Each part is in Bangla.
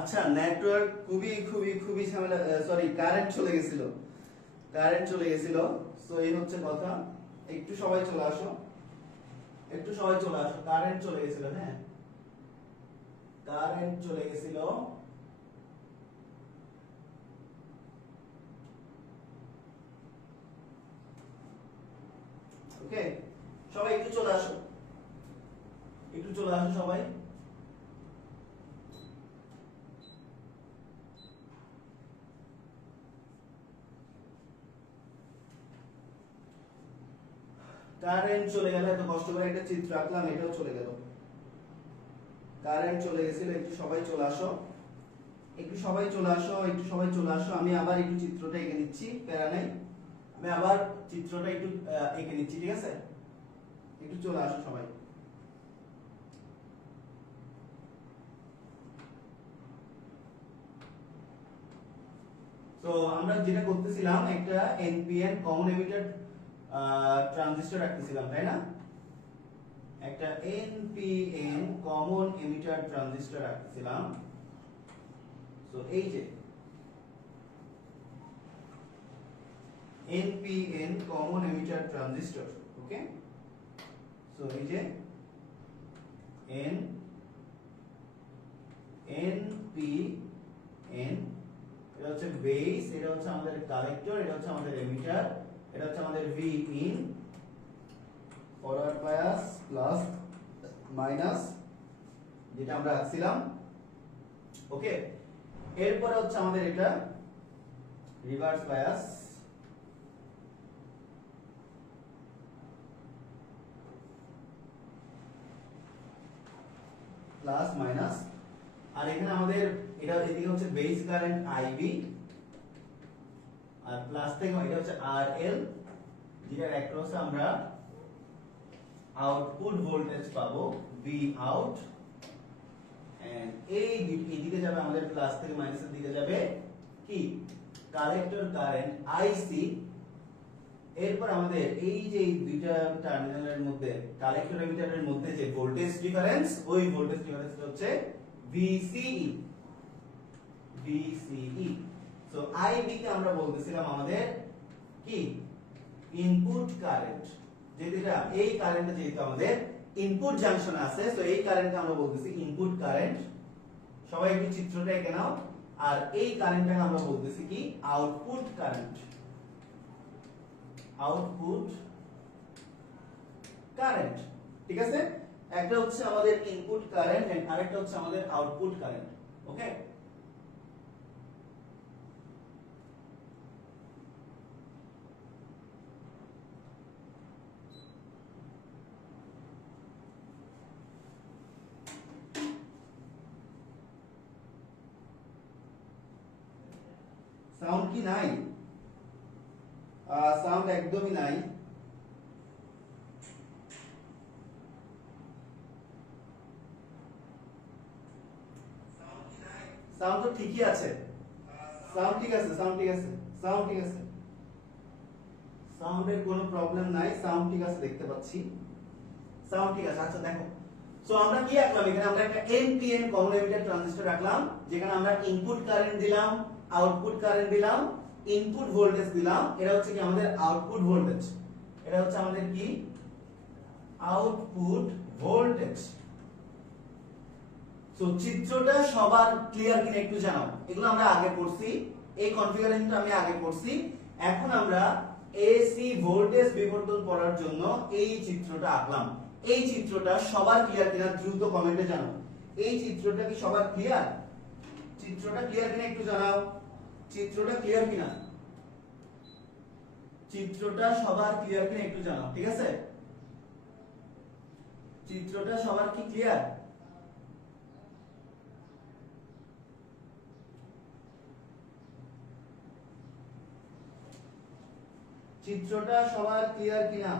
আচ্ছা, নেটওয়ার্ক খুবই খুবই খুবই ঝামেলা, সরি কারেন্ট চলে গেছিল, সো এই হচ্ছে কথা। একটু সবাই চলে আসো, কারেন্ট চলে গেছিল। হ্যাঁ, কারেন্ট চলে গেছিল। ওকে, সবাই একটু চলে আসো, সবাই। কারেন্ট চলে গেল, এত কষ্ট করে একটা চিত্র আঁকলাম, এটাও চলে গেল। কারেন্ট চলে গেছিল, একটু সবাই চলে আসো, আমি আবার একটু চিত্রটা এঁকে নিচ্ছি, প্যারা নেই, আমি আবার চিত্রটা একটু এঁকে নিচ্ছি, ঠিক আছে? একটু চলে আসো সবাই। তো আমরা যেটা করতেছিলাম, একটা এনপিএন কমন এমিটার ট্রানজিস্টর রাখতেছিলাম, তাই না? একটা এনপিএন কমন এমিটার ট্রানজিস্টর রাখতেছিলাম। তো এই যে এনপিএন কমন এমিটার ট্রানজিস্টর, ওকে। সো এই যে এনপিএন, এটা হচ্ছে বেস, এটা হচ্ছে আমাদের কালেক্টর, এটা হচ্ছে আমাদের এমিটার, এটা হচ্ছে আমাদের V in, forward bias plus minus, যেটা আমরা রাখছিলাম, ওকে। এরপরে হচ্ছে আমাদের এটা রিভার্স বায়াস, প্লাস মাইনাস, আর এখানে আমাদের এটা এদিকে হচ্ছে বেস কারেন্ট আইবি, আর প্লাস থেকে এটা হচ্ছে আরএল, যেটার অ্যাক্রসে আমরা আউটপুট ভোল্টেজ পাবো ভি আউট, এন্ড এইদিকে যাবে আমাদের প্লাস থেকে মাইনাসের দিকে যাবে কি কালেক্টর কারেন্ট আইসি। এরপর আমাদের এই যে দুইটা টার্মিনালের মধ্যে কালেক্টর এমিটারের মধ্যে যে ভোল্টেজ ডিফারেন্স, ওই ভোল্টেজ ডিফারেন্সটা হচ্ছে ভিসিই। সো আইবি কে আমরা বলতেছিলাম আমাদের কি ইনপুট কারেন্ট, যেটা এই কারেন্টটা যেহেতু আমাদের ইনপুট জাংশনে আছে, সো এই কারেন্টকে আমরা বলতেছি ইনপুট কারেন্ট। সবাই একটু চিত্রটা এঁকে নাও। আর এই কারেন্টটাকে আমরা বলতেছি কি আউটপুট কারেন্ট, ঠিক আছে? একটা হচ্ছে আমাদের ইনপুট কারেন্ট এন্ড আরেকটা হচ্ছে আমাদের আউটপুট কারেন্ট, ওকে। সাউন্ড কি নাই? সাউন্ড একদমই নাই। সাউন্ড তো ঠিকই আছে, সাউন্ড ঠিক আছে, সাউন্ডের কোনো প্রবলেম নাই, সাউন্ড ঠিক আছে, দেখতে পাচ্ছি সাউন্ড ঠিক আছে। আচ্ছা দেখো, সো আমরা কি রাখলাম এখানে, আমরা একটা এনপিএন কমন এমিটার ট্রানজিস্টর রাখলাম, যেখানে আমরা ইনপুট কারেন্ট দিলাম, আউটপুট কারেন্ট দিলাম, ইনপুট ভোল্টেজ দিলাম, এটা হচ্ছে কি আমাদের আউটপুট ভোল্টেজ, এটা হচ্ছে আমাদের কি আউটপুট ভোল্টেজ। সো চিত্রটা সবার ক্লিয়ার কিনা একটু জানাও। এগুলো আমরা আগে পড়ছি, এই কনফিগারেশনটা আমি আগে পড়ছি। এখন আমরা এসি ভোল্টেজ বিবর্তন পড়ার জন্য এই চিত্রটা আঁকলাম। এই চিত্রটা সবার ক্লিয়ার কিনা দ্রুত কমেন্টে জানাও। এই চিত্রটা কি সবার ক্লিয়ার? চিত্রটা ক্লিয়ার কিনা একটু জানাও। চিত্রটা ক্লিয়ার কিনা? চিত্রটা সবার ক্লিয়ার কিনা একটু জানাও, ঠিক আছে? চিত্রটা সবার কি ক্লিয়ার? চিত্রটা সবার ক্লিয়ার কিনা?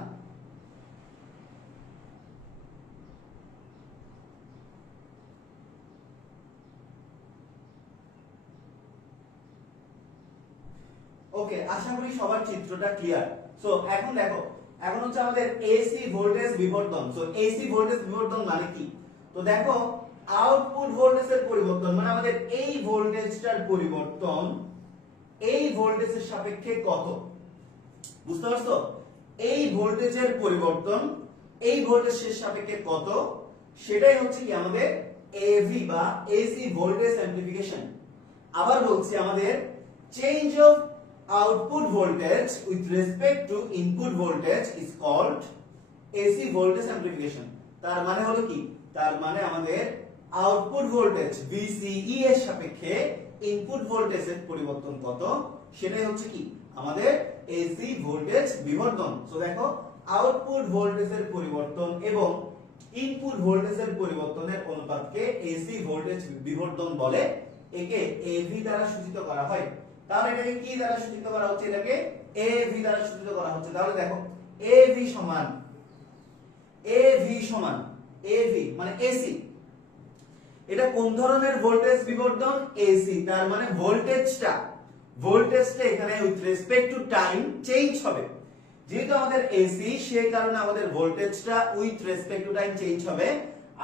ওকে, আশা করি সবার চিত্রটা ক্লিয়ার। সো এখন দেখো, এখন হচ্ছে আমাদের এসি ভোল্টেজ বিবর্তন। সো এসি ভোল্টেজ বিবর্তন মানে কি? তো দেখো, আউটপুট ভোল্টেজের পরিবর্তন মানে আমাদের এই ভোল্টেজটার পরিবর্তন এই ভোল্টেজের সাপেক্ষে কত, বুঝতে পারছো? এই ভোল্টেজের পরিবর্তন এই ভোল্টেজের সাপেক্ষে কত, সেটাই হচ্ছে কি আমাদের এভি বা এসি ভোল্টেজ অ্যামপ্লিফিকেশন। আবার বলছি, আমাদের change of output voltage with respect to input voltage is called AC voltage amplification. তার মানে হলো কি, তার মানে আমাদের আউটপুট ভোল্টেজ VCE এর সাপেক্ষে ইনপুট ভোল্টেজের পরিবর্তন কত, সেটাই হচ্ছে কি আমাদের এসি ভোল্টেজ বিবর্ধন। সো দেখো, আউটপুট ভোল্টেজের পরিবর্তন এবং ইনপুট ভোল্টেজের পরিবর্তনের অনুপাতকে এসি ভোল্টেজ বিবর্ধন বলে। একে এভি দ্বারা সূচিত করা হয়। তাহলে এটাকে কি দ্বারা সূচিত করা হচ্ছে? এটাকে এভি দ্বারা সূচিত করা হচ্ছে। তাহলে দেখো, এভি সমান এভি মানে এসি। এটা কোন ধরনের ভোল্টেজ বিবর্ধন? এসি। তার মানে ভোল্টেজটা এখানে with respect to time change হবে। যেহেতু আমাদের এসি, সেই কারণে আমাদের ভোল্টেজটা with respect to time change হবে,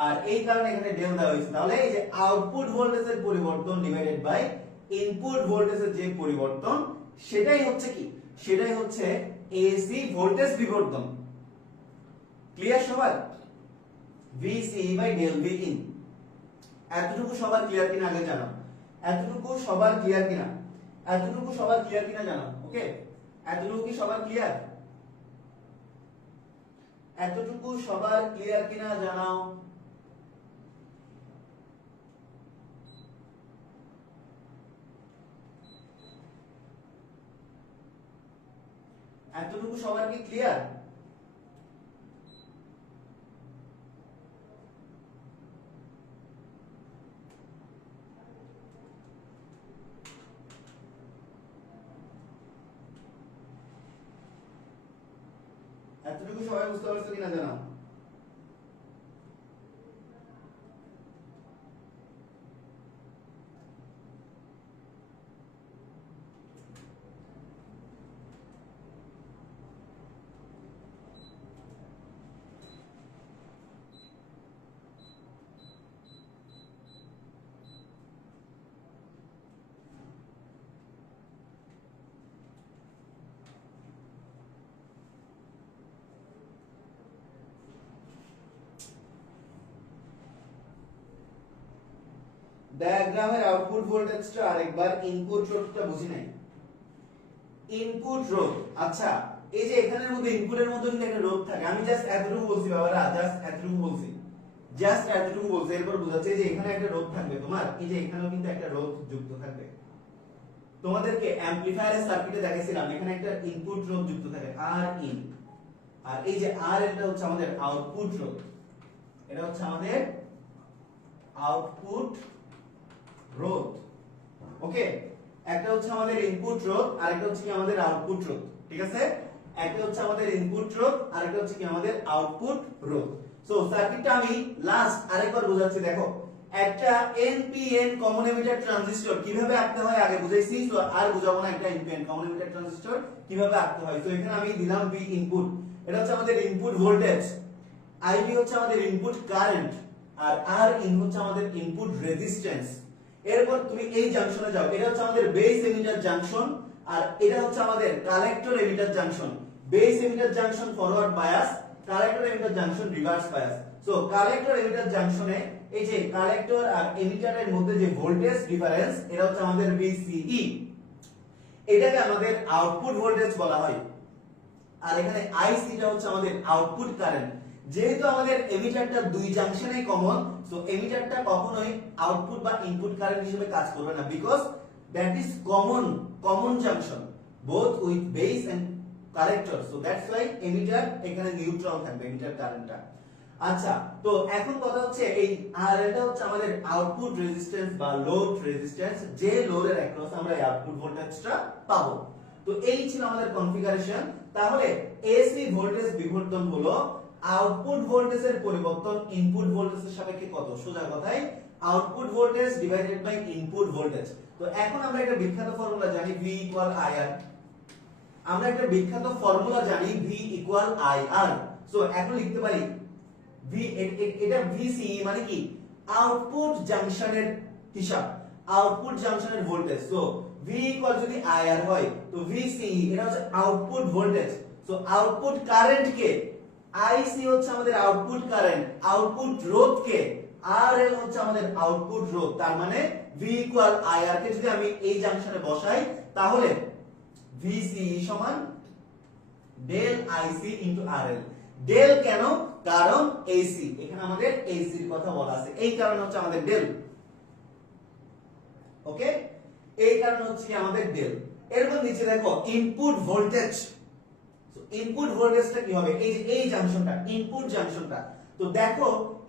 আর এই কারণে এখানে ডেল দেওয়া হয়েছে। তাহলে এই যে আউটপুট ভোল্টেজের পরিবর্তন ডিভাইডেড বাই ইনপুট ভোল্টেজের যে পরিবর্তন, সেটাই হচ্ছে কি, সেটাই হচ্ছে এসি ভোল্টেজ বিবর্ধন। ক্লিয়ার সবার? VCE by del V in. এতটুকু সবার ক্লিয়ার কিনা আগে জানাও। এতটুকু সবার ক্লিয়ার কিনা? এতটুকু সবার ক্লিয়ার কিনা জানাও। ওকে, এতটুকু কি সবার ক্লিয়ার? এতটুকু সবার ক্লিয়ার কিনা জানাও। এতটুকু সবার কি ক্লিয়ার? এতটুকু সবাই বুঝতে পারছো কিনা জানাও। ডায়াগ্রামের আউটপুট ভোল্টেজটা আরেকবার ইনপুট রোধটা বুঝি নাই। ইনপুট রোধ, আচ্ছা, এই যে এখানের মধ্যে ইনপুটের মধ্যে কিন্তু একটা রোধ থাকে। আমি জাস্ট এতটুকু বলছি বাবারা, জাস্ট এতটুকু বলছি, এরপর বোঝাচ্ছে যে এখানে একটা রোধ থাকবে তোমার, এই যে এখানেও কিন্তু একটা রোধ যুক্ত থাকবে। তোমাদেরকে অ্যামপ্লিফায়ারের সার্কিটে দেখাইছিলাম, এখানে একটা ইনপুট রোধ যুক্ত থাকে আর ইন, আর এই যে আর, এটা হচ্ছে আমাদের আউটপুট রোধ। এটা হচ্ছে আমাদের আউটপুট রোধ। ওকে, একটা হচ্ছে আমাদের ইনপুট রোধ আর একটা হচ্ছে কি আমাদের আউটপুট রোধ। ঠিক আছে, একটা হচ্ছে আমাদের ইনপুট রোধ আর একটা হচ্ছে কি আমাদের আউটপুট রোধ। সো সার্কিটটা আমি লাস্ট আরেকবার বোঝাচ্ছি। দেখো, একটা এনপিএন কমন এমিটার ট্রানজিস্টর কিভাবে আঁকতে হয় আগে বুঝাইছি, তো আর বুঝাবো না। একটা এনপিএন কমন এমিটার ট্রানজিস্টর কিভাবে আঁকতে হয়। তো এখানে আমি দিলাম ভি ইনপুট, এটা হচ্ছে আমাদের ইনপুট ভোল্টেজ, আইবি হচ্ছে আমাদের ইনপুট কারেন্ট, আর আর ইন হচ্ছে আমাদের ইনপুট রেজিস্ট্যান্স। এরপর তুমি এই জাংশনে যাও, এটা হচ্ছে আমাদের বেস এমিটার জাংশন, আর এটা হচ্ছে আমাদের collector emitter junction. Base emitter junction forward bias, collector emitter junction reverse bias. So collector emitter জাংশনে এই যে কালেক্টর আর এমিটারের মধ্যে যে ভোল্টেজ ডিফারেন্স, এটা হচ্ছে আমাদের VCE, এটাকে আমাদের আউটপুট ভোল্টেজ বলা হয়। আর এখানে IC টা হচ্ছে আমাদের আউটপুট কারেন্ট। যেহেতু আমাদের এমিটারটা দুই জাংশনেই কমন, সো এমিটারটা কখনোই আউটপুট বা ইনপুট কারেন্ট হিসেবে কাজ করবে না, because that is common junction both with base and collector, so that's why emitter এখানে নিউট্রাল থাকবে, এমিটার কারেন্টটা। আচ্ছা, তো এখন কথা হচ্ছে এই আর এটা হচ্ছে আমাদের আউটপুট রেজিস্ট্যান্স বা লোড রেজিস্ট্যান্স, যে লোডের অ্যাক্রস আমরা এই আউটপুট ভোল্টেজটা পাবো। তো এই ছিল আমাদের কনফিগারেশন। তাহলে এসি ভোল্টেজ বিবর্তন হলো আউটপুট ভোল্টেজের পরিবর্তন ইনপুট ভোল্টেজের সাপেক্ষে কত, সোজা কথায় output voltage divided by input voltage. তো এখন আমরা একটা বিখ্যাত ফর্মুলা জানি, V ইকুয়াল IR। আমরা একটা বিখ্যাত ফর্মুলা জানি, V ইকুয়াল IR। সো এখন লিখতে পারি V, এটা VCE মানে কি আউটপুট জাংশনের হিসাব, আউটপুট জাংশনের ভোল্টেজ। সো ভি ইকুয়াল যদি আইআর হয় তো ভিসিই এটা হচ্ছে output voltage. So output current কে, আইসি হচ্ছে আমাদের আউটপুট কারেন্ট, আউটপুট রোধ কে, আর এল হচ্ছে আমাদের আউটপুট রোধ। তার মানে ভি ইকুয়াল আইআর কে যদি আমি এই জাংশনে বসাই তাহলে ভিসিই সমান del IC into RL. Del কেন? কারণ এসি, এখানে আমাদের এসি এর কথা বলা আছে, এই কারণে হচ্ছে আমাদের ডেল। ওকে, এই কারণে হচ্ছে কি আমাদের ডেল। এরপর নিচে দেখো ইনপুট ভোল্টেজ। সো ইনপুট ভোল্টেজটা কি হবে? এই যে এই জাংশনটা, ইনপুট জাংশনটা। তো দেখো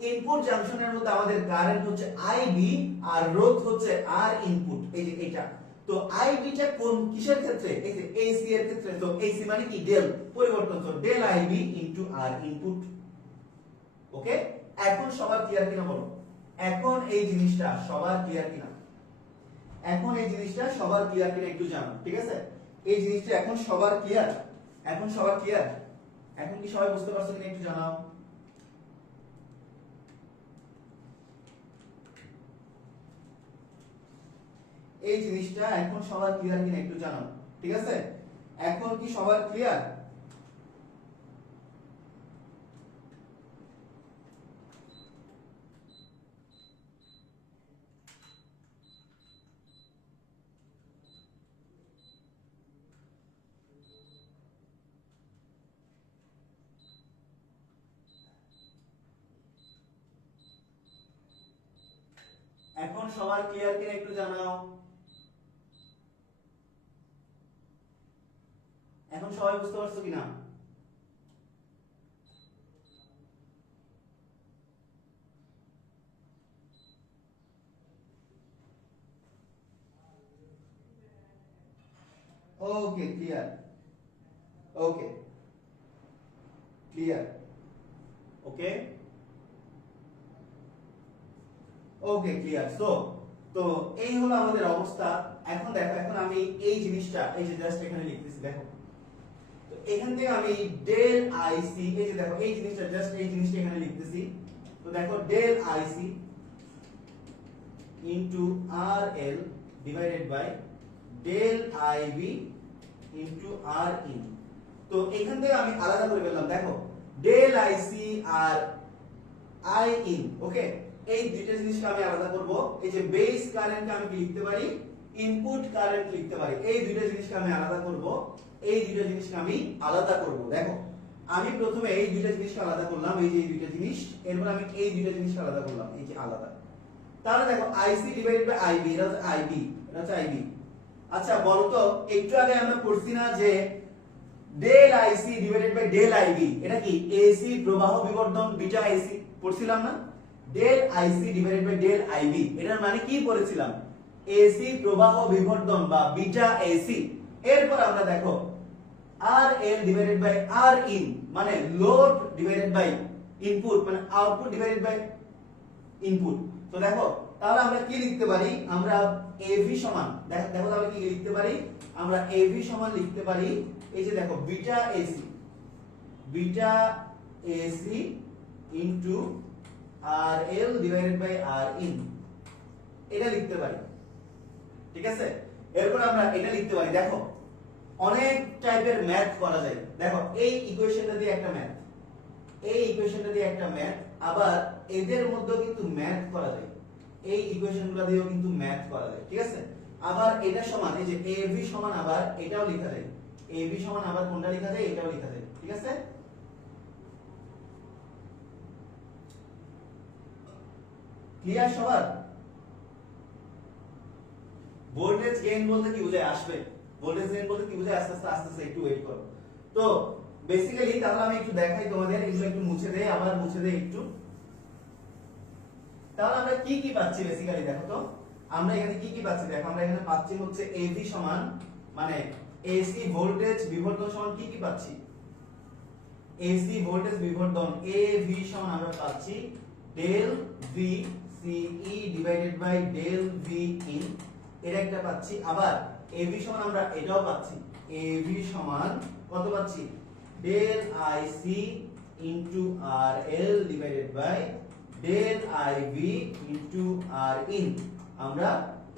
ইনপুট জাংশনের মধ্যে আমাদের কারেন্ট হচ্ছে আইবি আর রোধ হচ্ছে আর ইনপুট, এই যে এটা। তো আইবিটা কোন কিসের ক্ষেত্রে? এই যে এসি এর ক্ষেত্রে। তো এসি মানে কি? ডেল পরিবর্তন, তো ডেল আইবি ইনটু আর ইনপুট। ওকে, এখন সবার ক্লিয়ার কিনা বলো? এখন এই জিনিসটা সবার ক্লিয়ার কিনা? এখন এই জিনিসটা সবার ক্লিয়ার কিনা একটু জানো, ঠিক আছে? এই জিনিসটা এখন সবার ক্লিয়ার? এখন সবার ক্লিয়ার? এখন কি সবাই বুঝতে পারছো কিনা একটু জানাও। এই জিনিসটা এখন সবার ক্লিয়ার কিনা একটু জানাও, ঠিক আছে? এখন কি সবার ক্লিয়ার? এখন সবার ক্লিয়ার কিনা একটু জানাও। এখন সবাই বুঝতে পারছো কিনা? ওকে, ক্লিয়ার। ওকে, clear. Okay, okay, clear. So তো এই হলো আমাদের অবস্থা। এখন দেখো, এখন আমি এই জিনিসটা এই যে জাস্ট এখানে লিখতেছি, দেখো। তো এখান থেকে আমি ডেল আইসি, এই যে দেখো এই জিনিসটা জাস্ট এই জিনিসটা এখানে লিখতেছি। তো দেখো del IC into R L divided by del IB into R in. তো এখান থেকে আমি আলাদা করে ফেললাম, দেখো ডেল আইসি আর আই ইন। ওকে, এই দুইটা জিনিসকে আমি আলাদা করব। এই যে বেস কারেন্টকে আমি কি লিখতে পারি? ইনপুট কারেন্ট লিখতে পারি। এই দুইটা জিনিসকে আমি আলাদা করব, এই দুইটা জিনিসকে আমি আলাদা করব। দেখো আমি প্রথমে এই দুইটা জিনিসকে আলাদা করলাম, এই যে এই দুইটা জিনিস। এরপর আমি এই দুইটা জিনিসকে আলাদা করলাম, এই যে আলাদা। তাহলে দেখো আইসি ডিভাইডেড বাই আইবি, এটা হচ্ছে আইবি, এটা হচ্ছে আইবি। আচ্ছা বলো তো, একটু আগে আমরা পড়ছি না যে del IC divided by del IB, এটা কি? এসি প্রবাহ বিবর্ধন বিটা এসি পড়ছিলাম না? Del IC divided by del IB, এটার মানে কি পড়েছিলাম? এসি প্রবাহ বিবর্ধন বা বিটা এসি। এরপর আমরা দেখো R L divided by R in, মানে লোড ডিভাইডেড বাই ইনপুট, মানে আউটপুট ডিভাইডেড বাই ইনপুট। তো দেখো তাহলে আমরা কি লিখতে পারি? আমরা এভি সমান, দেখো তাহলে কি লিখতে পারি? আমরা এভি সমান লিখতে পারি, এই যে দেখো beta AC into R L divided by R in, এটা লিখতে পারি, ঠিক আছে? এরপর আমরা এটা লিখতে পারি। দেখো অনেক টাইপের ম্যাথ করা যায়। দেখো এই ইকুয়েশনটা দিয়ে একটা ম্যাথ, এই ইকুয়েশনটা দিয়ে একটা ম্যাথ, আবার এদের মধ্যেও কিন্তু ম্যাথ করা যায়। এই ইকুয়েশনগুলো দিয়েও কিন্তু ম্যাথ করা যায়, ঠিক আছে? আবার এটা সমান, এই যে এবি সমান, আবার এটাও লেখা যায়। এবি সমান আবার কোনটা লেখা যায়? এটাও লেখা যায়, ঠিক আছে? ক্লিয়ার সবার? ভোল্টেজ গেইন বলতে কি বোঝায়? আসবে ভোল্টেজ গেইন বলতে কি বোঝায়? আস্তে আস্তে একটু ওয়েট করো। তো বেসিক্যালি তাহলে আমি একটু দেখাই তোমাদের, এগুলো একটু মুছে দেই, আবার মুছে দেই একটু। তাহলে আমরা কি কি পাচ্ছি বেসিক্যালি? দেখো তো আমরা এখানে কি কি পাচ্ছি? দেখো আমরা এখানে পাচ্ছি হচ্ছে এভি সমান, মানে এসি ভোল্টেজ বিবর্ধন সমান কি কি পাচ্ছি? এসি ভোল্টেজ বিবর্ধন এভি সমান আমরা পাচ্ছি del V CE divided by del V in, এর একটা পাচ্ছি। আবার এবি সমান আমরা এটাও পাচ্ছি, এবি সমান কত পাচ্ছি? Del IC into R L divided by del I V into R in, আমরা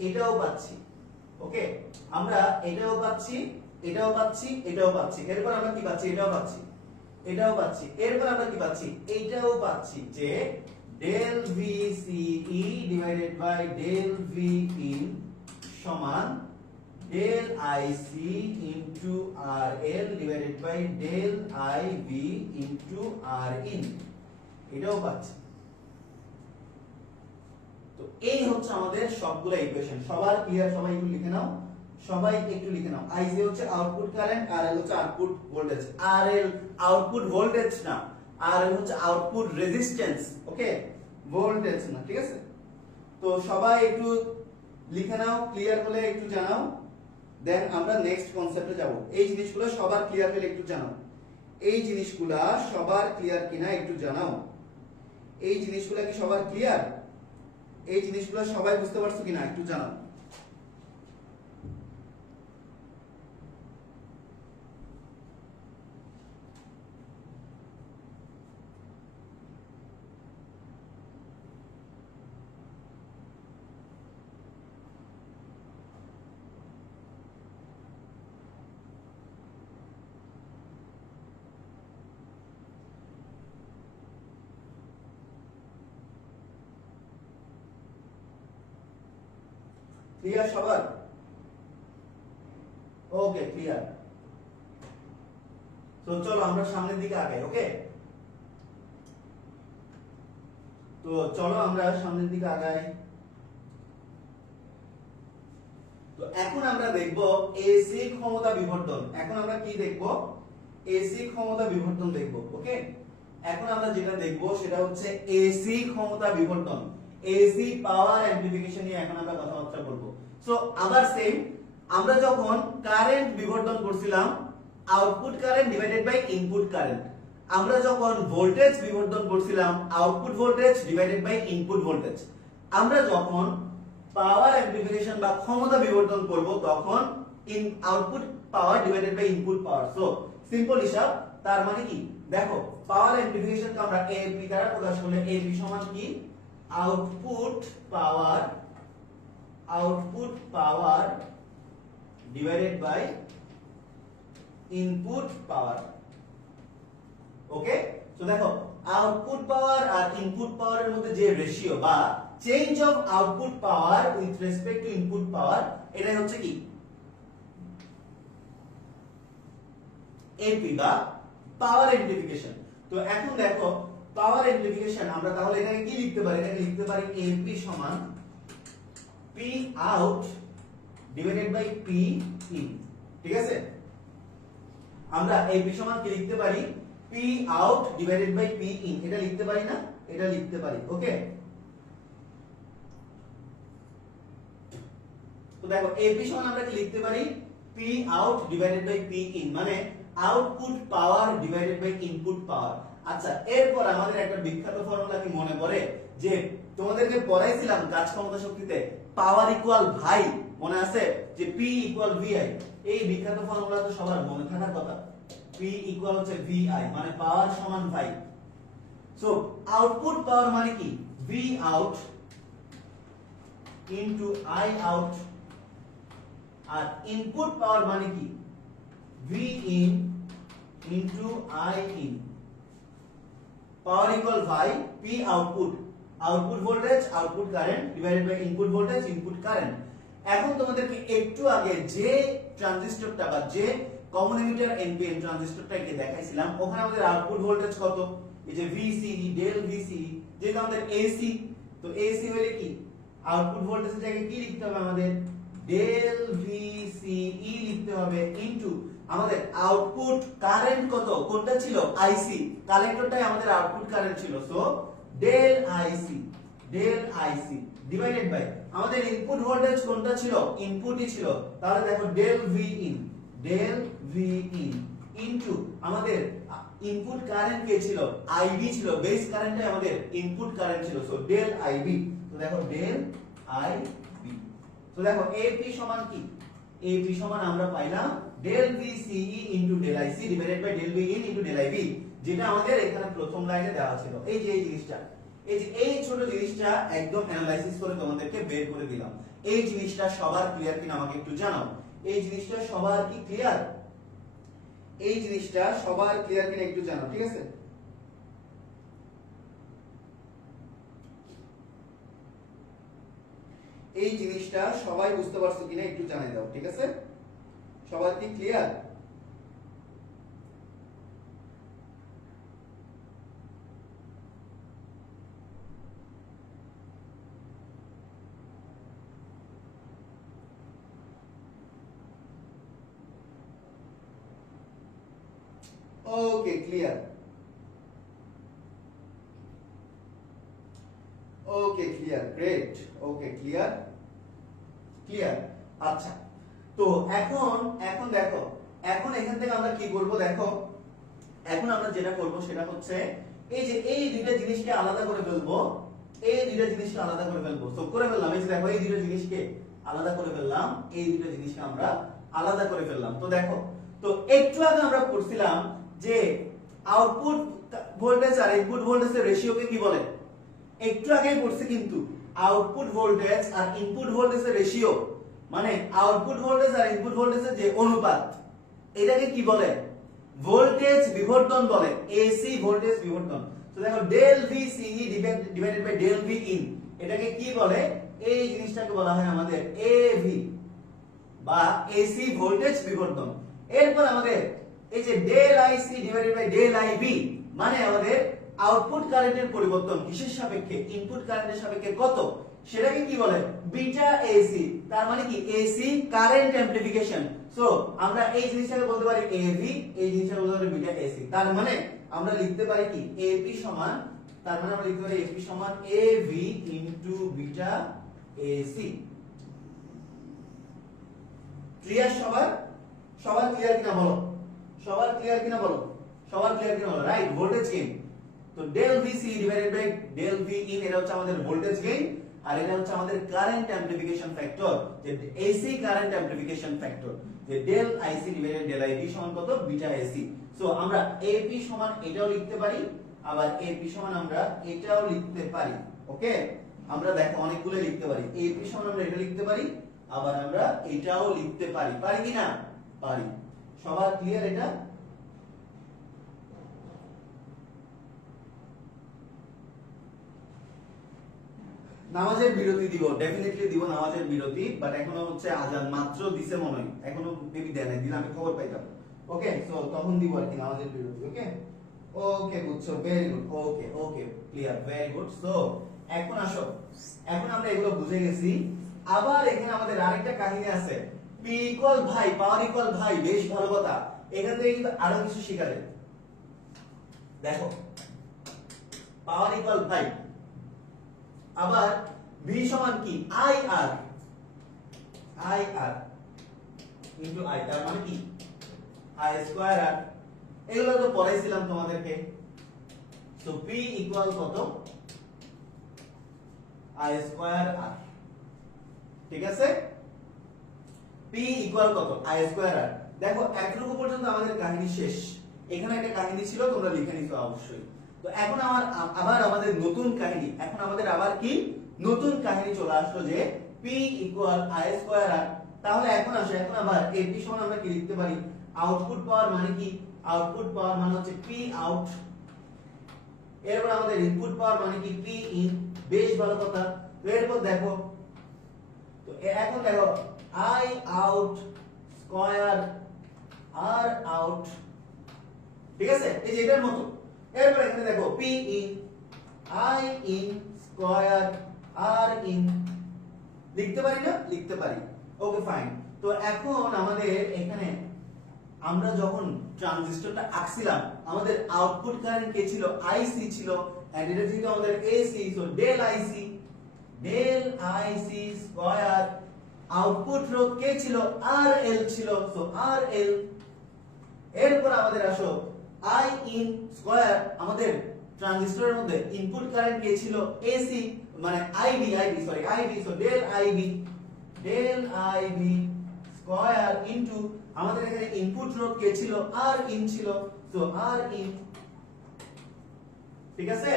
এটাও পাচ্ছি। ওকে, আমরা এটাও পাচ্ছি, এটাও পাচ্ছি, এটাও পাচ্ছি। এরপর আমরা কি পাচ্ছি? এটাও পাচ্ছি, এটাও পাচ্ছি। এরপর আমরা কি পাচ্ছি? এইটাও পাচ্ছি যে del V C E divided by del V in সমান del I C into R L divided by del I V into R in, এটাও পাচ্ছি। তো এই হচ্ছে আমাদের সবগুলো ইকুয়েশন। সবার ক্লিয়ার? সবাই একটু লিখে নাও, সবাই একটু লিখে নাও। আইসি হচ্ছে আউটপুট কারেন্ট, আর এল হচ্ছে আউটপুট ভোল্টেজ। আর এল আউটপুট ভোল্টেজ না, আর এল হচ্ছে আউটপুট রেজিস্ট্যান্স। ওকে, ভোল্টেজ না, ঠিক আছে? তো সবাই একটু লিখে নাও, ক্লিয়ার হলে একটু জানাও, দেন আমরা নেক্সট কনসেপ্টে যাব। এই জিনিসগুলো সবার ক্লিয়ার হলে একটু জানাও। এই জিনিসগুলো সবার ক্লিয়ার কিনা একটু জানাও। এই জিনিসগুলো কি সবার ক্লিয়ার? এই জিনিসগুলো সবাই বুঝতে পারছো কিনা একটু জানাও। ক্লিয়ার সবার? ওকে, ক্লিয়ার। তো চলো আমরা সামনের দিকে আগাই। ওকে, তো চলো আমরা সামনের দিকে আগাই। তো এখন আমরা দেখব এসি ক্ষমতা বিবর্তন। এখন আমরা কি দেখব? এসি ক্ষমতা বিবর্তন দেখব। ওকে, এখন আমরা যেটা দেখব সেটা হচ্ছে এসি ক্ষমতা বিবর্তন, এসি পাওয়ার অ্যাম্প্লিফিকেশন নিয়ে এখন আমরা কথাবার্তা বলবো। সো আবার সেম, আমরা যখন কারেন্ট বিবর্তন করছিলাম output current divided by input current, আমরা যখন ভোল্টেজ বিবর্তন করছিলাম output voltage divided by input voltage, আমরা যখন পাওয়ার অ্যাম্প্লিফিকেশন বা ক্ষমতা বিবর্তন করব তখন output power divided by input power. So simple হিসাব, তার মানে কি? দেখো, পাওয়ার অ্যাম্প্লিফিকেশনকে আমরা এপি দ্বারা প্রকাশ করলে এপি সমান কি? Output power divided by input power. Okay, তো দেখো আউটপুট পাওয়ার আর ইনপুট পাওয়ারের মধ্যে যে রেশিও বা change of output power with respect to input পাওয়ার, এটাই হচ্ছে কি? এপি বা পাওয়ার অ্যাম্প্লিফিকেশন। তো এখন দেখো পাওয়ার অ্যাম্প্লিফিকেশন আমরা তাহলে এটাকে কি লিখতে পারি? এটাকে লিখতে পারি এপি সমান P out divided by P in. ঠিক আছে, আমরা এপি সমান কি লিখতে পারি? P out divided by P in, এটা লিখতে পারি না? এটা লিখতে পারি। ওকে, তো দেখো এপি সমান আমরা কি লিখতে পারি? P out divided by P in, মানে output power divided by input power. আচ্ছা, এরপর আমাদের একটা বিখ্যাত ফর্মুলা কি মনে পড়ে? যে তোমাদেরকে পড়াইছিলাম কাজ ক্ষমতা শক্তিতে পাওয়ার ইকুয়াল ভাই, মনে আছে? যে পি ইকুয়াল ভিআই। এই বিখ্যাত ফর্মুলা তো সবার মনে থাকার কথা। পি ইকুয়াল হচ্ছে ভিআই, মানে পাওয়ার সমান ভাই। সো আউটপুট পাওয়ার মানে কি? V out into I out, আর ইনপুট পাওয়ার মানে কি? V in into I in. Power equal ভাই, P output, output voltage output current divided by input voltage input current. এখন তোমাদেরকে একটু আগে যে ট্রানজিস্টরটা বা যে কমন এমিটার এনপিএন ট্রানজিস্টরটাকে দেখাইছিলাম, ওখানে আমাদের আউটপুট ভোল্টেজ কত? এই যে ভিসিই, ডেল ভিসিই, যেটা আমাদের এসি। তো এসি হলে কি? আউটপুট ভোল্টেজের জায়গায় কি লিখতে হবে আমাদের? ডেল ভিসিই লিখতে হবে ইনটু আমাদের আউটপুট কারেন্ট কত? কোনটা ছিল? আইসি। কালেক্টরটাই আমাদের আউটপুট কারেন্ট ছিল। So del IC divided by আমাদের ইনপুট ভোল্টেজ কোনটা ছিল? ইনপুটই ছিল। তাহলে দেখো ডেল ভি ইন ইনটু আমাদের ইনপুট কারেন্ট কে ছিল? আইবি ছিল। বেস কারেন্টটাই আমাদের ইনপুট কারেন্ট ছিল। So del IB. তো দেখো ডেল আইবি। তো দেখো এপি সমান কি? এপি সমান আমরা পাইলাম del VCE into del IC divided by del V in into del IB, যেটা আমাদের এখানে প্রথম লাইনে দেওয়া ছিল। এই যে এই জিনিসটা, এই যে এই ছোট জিনিসটা একদম অ্যানালাইসিস করে তোমাদেরকে বের করে দিলাম। এই জিনিসটা সবার ক্লিয়ার কিনা আমাকে একটু জানাও। এই জিনিসটা সবার কি ক্লিয়ার? এই জিনিসটা সবার ক্লিয়ার কিনা একটু জানাও, ঠিক আছে? এই জিনিসটা সবাই বুঝতে পারছো কিনা একটু জানাই দাও, ঠিক আছে? সবার কি ক্লিয়ার? ওকে, ক্লিয়ার। ওকে, ক্লিয়ার, গ্রেট। ওকে, ক্লিয়ার, ক্লিয়ার। আচ্ছা, তো এখন এখন দেখো, এখন এখান থেকে আমরা কি করব দেখো। এখন আমরা যেটা করব সেটা হচ্ছে এই যে এই দুইটা জিনিসকে আলাদা করে ফেলবো। এই দুইটা জিনিসকে আলাদা করে ফেলবো। তো করে ফেললাম। এই যে দেখো, এই দুইটা জিনিসকে আলাদা করে ফেললাম। এই দুইটা জিনিসকে আমরা আলাদা করে ফেললাম। তো দেখো, তো একটু আগে আমরা পড়ছিলাম যে আউটপুট ভোল্টেজ আর ইনপুট ভোল্টেজের রেশিওকে কি বলে? একটু আগেই পড়ছি কিন্তু আউটপুট ভোল্টেজ আর ইনপুট ভোল্টেজের রেশিও, মানে আউটপুট ভোল্টেজ আর ইনপুট ভোল্টেজের যে অনুপাত, এটাকে কি বলে? ভোল্টেজ বিবর্তন বলে, এসি ভোল্টেজ বিবর্তন। তো দেখো, del V CE divided by del V in, এটাকে কি বলে? এই জিনিসটাকে বলা হয় আমাদের এভি বা এসি ভোল্টেজ বিবর্তন। এরপর আমাদের এই যে del IC divided by del IB, মানে আমাদের আউটপুট কারেন্টের পরিবর্তন কিসের সাপেক্ষে? ইনপুট কারেন্টের সাপেক্ষে কত, সেটাকে কি বলে? Beta AC. তার মানে কি? AC current amplification. সো আমরা এই জিনিসটাকে বলতে পারি এভি, এই জিনিসটাকে বলতে পারি বিটা এসি। তার মানে আমরা লিখতে পারি কি? এপি সমান, তার মানে আমরা লিখতে পারি এপি সমান AV into beta AC. Clear সবার? সবার ক্লিয়ার কিনা বলো? সবার ক্লিয়ার কিনা বলো? সবার ক্লিয়ার কিনা বলো? Right, voltage gain. তো del VC divided by del V in, এটা হচ্ছে আমাদের ভোল্টেজ গেইন, আর এটা হচ্ছে আমাদের কারেন্ট অ্যামপ্লিফিকেশন ফ্যাক্টর, যে এসি কারেন্ট অ্যামপ্লিফিকেশন ফ্যাক্টর, যে del IC divided del IB সমান কত? Beta AC. সো আমরা এপি সমান এটাও লিখতে পারি, আবার এপি সমান আমরা এটাও লিখতে পারি। ওকে, আমরা দেখো অনেকগুলো লিখতে পারি। এপি সমান আমরা এটা লিখতে পারি, আবার আমরা এটাও লিখতে পারি। পারি কি না? পারি। সবার ক্লিয়ার এটা? নামাজের বিরতি দিব, ডেফিনেটলি দিব নামাজের বিরতি, বাট এখনো হচ্ছে আজান মাত্র দিছে মনে হয়, এখনো মেবি দেয় নাই, দিলে আমি খবর পাইতাম। ওকে, সো তখন দিব আর কি নামাজের বিরতি। ওকে, ওকে, বুঝছো, ভেরি গুড। ওকে okay, clear, very good. So এখন আসো, এখন আমরা এগুলো বুঝে গেছি। আবার এখানে আমাদের আরেকটা কাহিনী আছে, পি ইকুয়াল ভাই, পাওয়ার ইকুয়াল ভাই, বেশ ভালো কথা। এখান থেকে কিন্তু আরো কিছু শিখাবে। দেখো, পাওয়ার ইকুয়াল ভাই, আবার ভি সমান কি? I R, I R into I, তার মানে কি? I square R. এগুলো তো পড়াইছিলাম তোমাদেরকে। সো পি ইকুয়াল কত? আই স্কয়ার আর, ঠিক আছে? পি ইকুয়াল কত? I square R. দেখো, এতটুকু পর্যন্ত আমাদের কাহিনী শেষ। এখানে একটা কাহিনী ছিল, তোমরা লিখে নিছো অবশ্যই। তো এখন আবার আমাদের নতুন কাহিনী, এখন আমাদের আবার কি নতুন কাহিনী চলে আসলো, যে পি ইকুয়াল আই স্কয়ার আর। তাহলে এখন আসো, এখন আবার এপি সমান আমরা কি লিখতে পারি? আউটপুট পাওয়ার মানে কি? আউটপুট পাওয়ার মানে হচ্ছে পি আউট। এরপর আমাদের ইনপুট পাওয়ার মানে কি? P in. বেশ ভালো কথা। তো এরপর দেখো, তো এখন দেখো, I out square R out, ঠিক আছে? এই যে এটার মতো। এরপর এখানে দেখো, P in, I in square R in. লিখতে পারি না? লিখতে পারি। Okay, fine. তো এখন আমাদের এখানে আমরা যখন ট্রানজিস্টরটা আঁকছিলাম, আমাদের আউটপুট কারেন্ট কে ছিল? আইসি ছিল, এন্ড এটা ছিল আমাদের এসি। সো ডেল আইসি স্কয়ার। আউটপুট রোধ কে ছিল? আর এল ছিল, সো আর এল। এরপর আমাদের আসো, আই ইন স্কয়ার, আমাদের ট্রানজিস্টরের মধ্যে ইনপুট কারেন্ট কে ছিল? এসি, মানে IB, so del IB square into আমাদের এখানে ইনপুট রোধ কে ছিল? আর ইন ছিল, সো আর ইন। ঠিক আছে?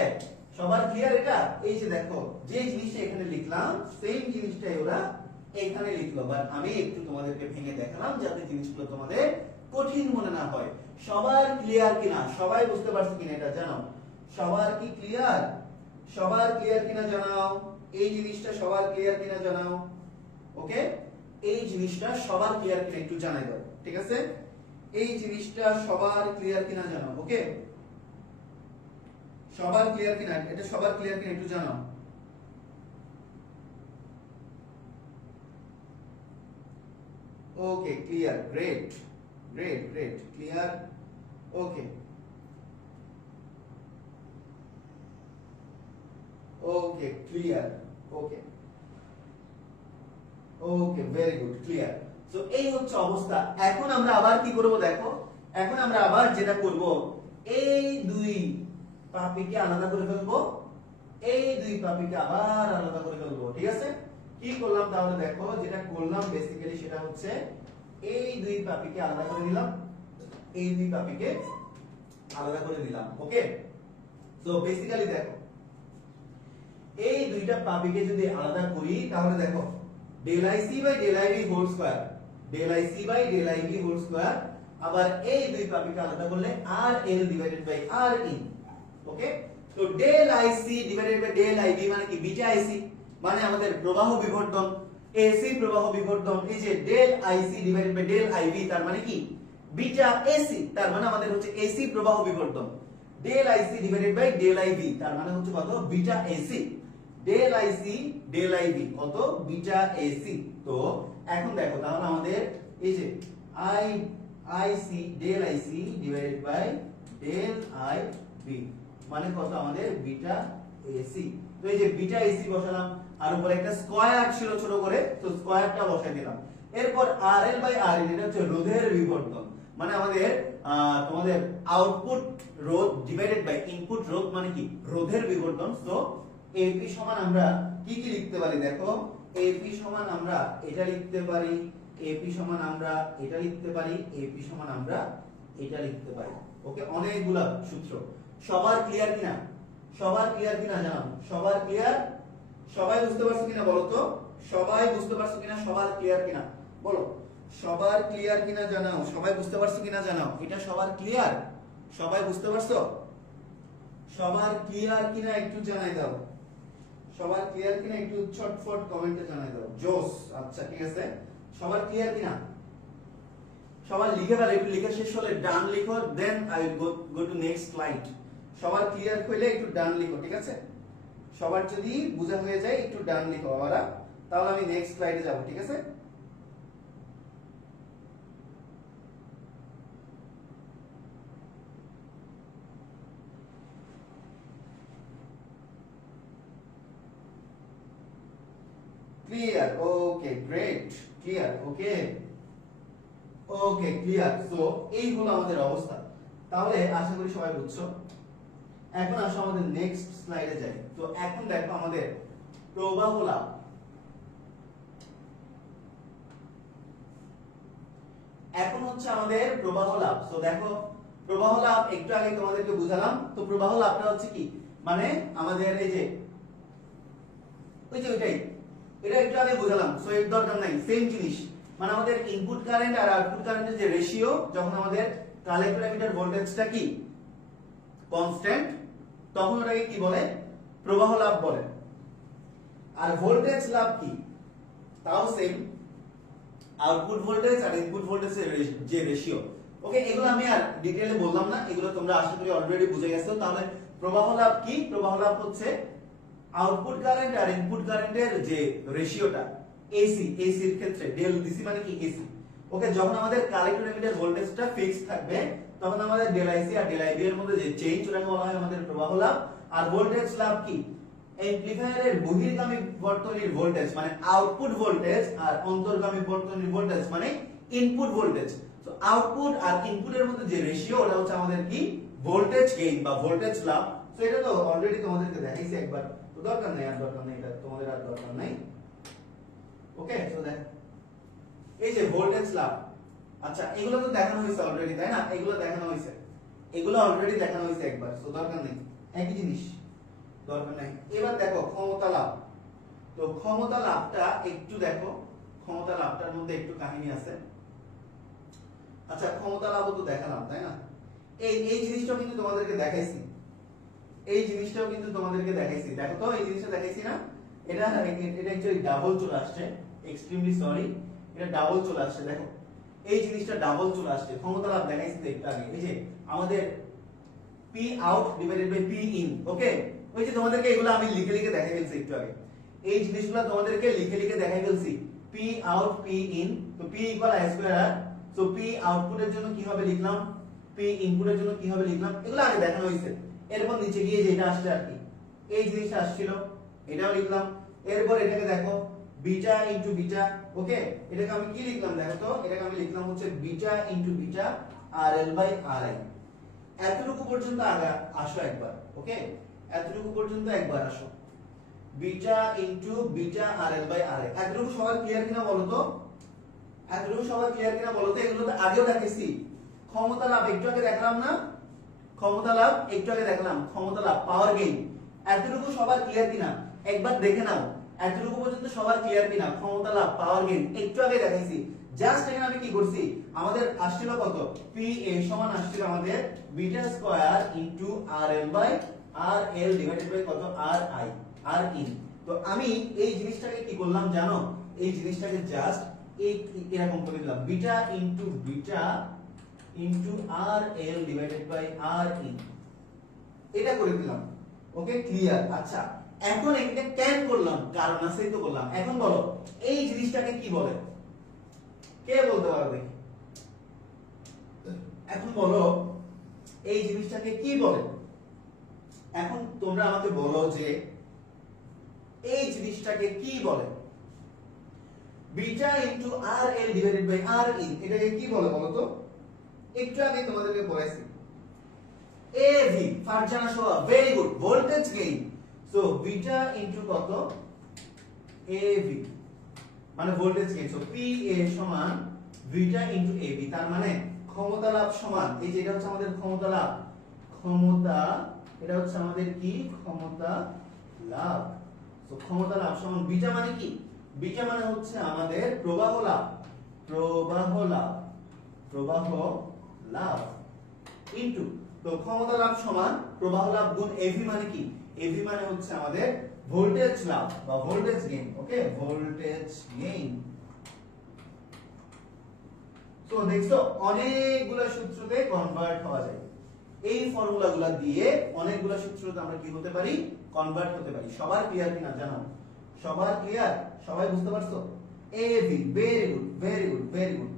সবার ক্লিয়ার এটা? এই যে দেখো যে জিনিসটা এখানে লিখলাম সেম জিনিসটাই ওরা এখানে লিখলো, বাট আমি একটু তোমাদেরকে ভেঙে দেখালাম যাতে জিনিসগুলো তোমাদের কঠিন মনে না হয়। সবার ক্লিয়ার কিনা, সবাই বুঝতে পারছো কিনা এটা জানাও। সবার কি ক্লিয়ার? সবার ক্লিয়ার কিনা জানাও। এই জিনিসটা সবার ক্লিয়ার কিনা জানাও। ওকে, এই জিনিসটা সবার ক্লিয়ার কিনা একটু জানাই দাও, ঠিক আছে? এই জিনিসটা সবার ক্লিয়ার কিনা জানাও। ওকে, সবার ক্লিয়ার কিনা, এটা সবার ক্লিয়ার কিনা একটু জানাও। Okay, clear, great great great, clear. Okay okay, clear. Okay okay, very good, clear. So এই হচ্ছে অবস্থা। এখন আমরা আবার কি করব দেখো, এখন আমরা আবার যেটা করব, এই দুই পাপিকে আলাদা করে ফেলবো, এই দুই পাপিকে আবার আলাদা করে ফেলবো, ঠিক আছে? কি করলাম তাহলে দেখো, যেটা করলাম বেসিক্যালি সেটা হচ্ছে এই দুই পাপিকে আলাদা করে দিলাম, এই দুই পাপিকে আলাদা করে দিলাম। ওকে, সো বেসিক্যালি দেখো এই দুইটা পাপিকে যদি আলাদা করি তাহলে দেখো del IC by del IB whole square, del IC by del IB whole square, আবার এই দুই পাপিকে আলাদা করলে RL divided by RE। Okay, তো del IC divided by del IB মানে কি? বিটা IC, মানে আমাদের প্রবাহ বিবর্তন, AC প্রবাহ বিবর্তন। এই যে del IC divided by del IB তার মানে কি? বিটা AC, তার মানে আমাদের হচ্ছে AC প্রবাহ বিবর্তন। del IC divided by del IB তার মানে হচ্ছে কত? Beta AC। del IC del IB কত? Beta AC। তো এখন দেখো তাহলে আমাদের এই যে IC del IC divided by del IB মানে কত? আমাদের বিটা AC। তো এই যে বিটা AC বসালাম, আর উপরে একটা স্কয়ার ছিল ছোট করে, তো স্কয়ারটা বসাই দিলাম। এরপর RL বাই RL এটা হচ্ছে রোধের বিবর্তন, মানে আমাদের তোমাদের আউটপুট রোধ ডিভাইডেড বাই ইনপুট রোধ মানে কি? রোধের বিবর্তন। সো AP সমান আমরা কি কি লিখতে পারি দেখো, AP সমান আমরা এটা লিখতে পারি, AP সমান আমরা এটা লিখতে পারি, AP সমান আমরা এটা লিখতে পারি। ওকে, অনেকগুলা সূত্র। সবার ক্লিয়ার কিনা? সবার ক্লিয়ার কিনা জানাও। সবার ক্লিয়ার? সবাই বুঝতে পারছো কিনা বলো তো? সবাই বুঝতে পারছো কিনা? সবার ক্লিয়ার কিনা বলো। সবার ক্লিয়ার কিনা জানাও। সবাই বুঝতে পারছো কিনা জানাও। এটা সবার ক্লিয়ার? সবাই বুঝতে পারছো? সবার ক্লিয়ার কিনা একটু জানাই দাও। সবার ক্লিয়ার কিনা একটু ছটফট কমেন্টে জানাই দাও। জোস, আচ্ছা ঠিক আছে। সবার ক্লিয়ার কিনা? সবার লিখে ফেলো, একটু লিখে শেষ হলে ডান লিখো, then I will go to next slide. সবার ক্লিয়ার হইলে একটু ডান লিখো, ঠিক আছে? সবার যদি বোঝা হয়ে যায় একটু ডান লিখো আবার, তাহলে আমি নেক্সট স্লাইডে যাব, ঠিক আছে? Clear, okay great, clear, okay okay clear. So এই হলো আমাদের অবস্থা। তাহলে আশা করি সবাই বুঝছো। এখন আসো আমাদের নেক্সট স্লাইডে যাই। তো এখন দেখো আমাদের প্রবাহ লাভ। এখন হচ্ছে আমাদের প্রবাহ লাভ। সো দেখো প্রবাহ লাভ একটু আগে তোমাদেরকে বুঝালাম। তো প্রবাহ লাভটা হচ্ছে কি, মানে আমাদের এই যে ওই যে ওইটাই, এটা একটু আগে বুঝালাম, সো এর দরকার নাই, সেম জিনিস। মানে আমাদের ইনপুট কারেন্ট আর আউটপুট কারেন্টের যে রেশিও, যখন আমাদের কালেক্টর এমিটার ভোল্টেজটা কি কনস্ট্যান্ট, তখন ওটাকে কি বলে? প্রবাহ লাভ বলে। আর ভোল্টেজ লাভ কি? তাও সেম, আউটপুট ভোল্টেজ আর ইনপুট ভোল্টেজের যে রেশিও। ওকে, এগুলো আমি আর ডিটেইলে বললাম না, এগুলো তোমরা আশা করি অলরেডি বুঝে গেছো। তাহলে প্রবাহ লাভ কি? প্রবাহ লাভ হচ্ছে আউটপুট কারেন্ট আর ইনপুট কারেন্টের যে রেশিওটা, এসি, এসির ক্ষেত্রে ডেল ডিসি মানে কি? এসি। ওকে, যখন আমাদের কালেক্টর এমিটার ভোল্টেজটা ফিক্সড থাকবে তখন আমাদের ডেল আইসি আর ডেল আইবি এর মধ্যে যে চেঞ্জ, ওটাকে বলা হয় আমাদের প্রবাহ লাভ। আর ভোল্টেজ লাভ কি? অ্যামপ্লিফায়ারের বহির্গামী বর্তনীর ভোল্টেজ মানে আউটপুট ভোল্টেজ, আর অন্তর্গামী বর্তনীর ভোল্টেজ মানে ইনপুট ভোল্টেজ। তো আউটপুট আর ইনপুটের মধ্যে যে রেশিও, ওটা হচ্ছে আমাদের কি? ভোল্টেজ গেইন বা ভোল্টেজ লাভ। তো এটা তো অলরেডি তোমাদেরকে দেখাইছি একবার, তো দরকার নেই, আর দরকার নেই, এটা তোমাদের আর দরকার নাই। ওকে, সো দেখ এই যে ভোল্টেজ লাভ, আচ্ছা এগুলো তো দেখানো হয়েছে অলরেডি, তাই না? এগুলো দেখানো হয়েছে, এগুলো অলরেডি দেখানো হয়েছে একবার, সো দরকার নেই, একই জিনিস। দরকার নাই। এবার দেখো ক্ষমতা লাভ। তো ক্ষমতা লাভটা একটু দেখো, ক্ষমতা লাভটার মধ্যে একটু কাহিনী আছে। আচ্ছা ক্ষমতা লাভও তো দেখালাম তাই না? এই জিনিসটাও কিন্তু তোমাদেরকে দেখাইছি, এই জিনিসটাও কিন্তু তোমাদেরকে দেখাইছি। দেখো তো এই জিনিসটা দেখাইছি না? এটা অ্যাকচুয়ালি ডাবল চলে আসছে, এক্সট্রিমলি সরি, এটা ডাবল চলে আসছে। দেখো এই জিনিসটা ডাবল চলে আসছে। ক্ষমতা লাভ দেখাইছি তো একটু আগে, এই যে আমাদের P out divided by P in. Okay, ওই যে তোমাদেরকে এগুলো আমি লিখে লিখে দেখাই ফেলছি একটু আগে, এই জিনিসগুলো তোমাদেরকে লিখে লিখে দেখাই ফেলছি। পি আউট পি ইন, তো P equal I square R, so P আউটপুটের জন্য কি হবে লিখলাম, পি ইনপুটের জন্য কি হবে লিখলাম, এগুলো আগে দেখানো হয়েছে। এরপর নিচে গিয়ে যেটা আসছে আর কি, এই জিনিসটা আসছিল, এটাও লিখলাম। এরপর এটাকে দেখো বিটা ইনটু বিটা। ওকে, এটাকে আমি কি লিখলাম দেখো তো, এটাকে আমি লিখলাম হচ্ছে beta into beta R L by R I. এতটুকু পর্যন্ত আগে আসো একবার। ওকে, এতটুকু পর্যন্ত একবার আসো, beta into beta R L by R I. এতটুকু সবার ক্লিয়ার কিনা বলো তো, এতটুকু সবার ক্লিয়ার কিনা বলো তো? এগুলো তো আগেও দেখাইছি। ক্ষমতা লাভ একটু আগে দেখলাম না, ক্ষমতা লাভ একটু আগে দেখলাম, ক্ষমতা লাভ পাওয়ার গেইন। এতটুকু সবার ক্লিয়ার কিনা একবার দেখে নাও, এতটুকু পর্যন্ত সবার ক্লিয়ার কিনা? ক্ষমতা লাভ পাওয়ার গেইন একটু আগে দেখাইছি। জাস্ট এখানে আমি কি করছি, আমাদের আসছিল কত, পি এ সমান আসছিল আমাদের beta square into R L by R L divided by কত, আর আই আর ইন। তো আমি এই জিনিসটাকে কি করলাম জানো, এই জিনিসটাকে জাস্ট এরকম করে দিলাম, beta into beta into R L divided by R in, এটা করে দিলাম। Okay clear? আচ্ছা এখন এটা কেন করলাম, কারণ আছেই তো করলাম। এখন বলো এই জিনিসটাকে কি বলে, কে বলতে পারো দেখি? এখন বলো এই জিনিসটাকে কি বলে? এখন তোমরা আমাকে বলো যে এই জিনিসটাকে কি বলে? Beta into R L divided by R in, এটাকে কি বলে বলো তো? একটু আগে তোমাদেরকে বলেছি এভি, ফারজানা সোয়া, very good, voltage gain. So beta into কত, এভি মানে voltage gain. So P A সমান বিটা ইনটু এবি, তার মানে ক্ষমতা লাভ সমান, এই যে এটা হচ্ছে আমাদের ক্ষমতা লাভ, ক্ষমতা, এটা হচ্ছে আমাদের কি, ক্ষমতা লাভ। সো ক্ষমতা লাভ সমান বিটা মানে কি, বিটা মানে হচ্ছে আমাদের প্রবাহ লাভ, প্রবাহ লাভ, প্রবাহ লাভ ইনটু, তো ক্ষমতা লাভ সমান প্রবাহ লাভ গুণ এভি মানে কি, এভি মানে হচ্ছে আমাদের ভোল্টেজ লাভ বা ভোল্টেজ গেইন। ওকে, ভোল্টেজ গেইন। তো দেখছো অনেকগুলো সূত্রতে কনভার্ট হওয়া যায়, এই ফর্মুলাগুলো দিয়ে অনেকগুলো সূত্রতে আমরা কি হতে পারি, কনভার্ট হতে পারি। সবার ক্লিয়ার কিনা জানাও, সবার ক্লিয়ার, সবাই বুঝতে পারছো? AB, very good very good very good.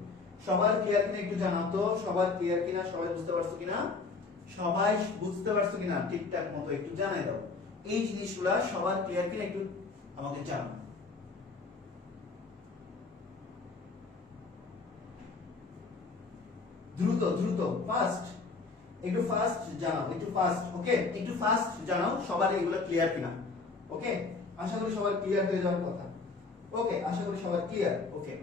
সবার ক্লিয়ার কিনা একটু জানাও তো, সবার ক্লিয়ার কিনা, সবাই বুঝতে পারছো কিনা, সবাই বুঝতে পারছো কিনা ঠিকঠাক মতো একটু জানাই দাও। এই জিনিসগুলা সবার ক্লিয়ার কিনা একটু আমাকে জানাও। দ্রুত দ্রুত, ফাস্ট, একটু ফাস্ট জানাও, একটু ফাস্ট। ওকে, একটু ফাস্ট জানাও সবার এগুলো ক্লিয়ার কিনা। ওকে, আশা করি সবার ক্লিয়ার হয়ে যাওয়ার কথা। ওকে, আশা করি সবার ক্লিয়ার। ওকে,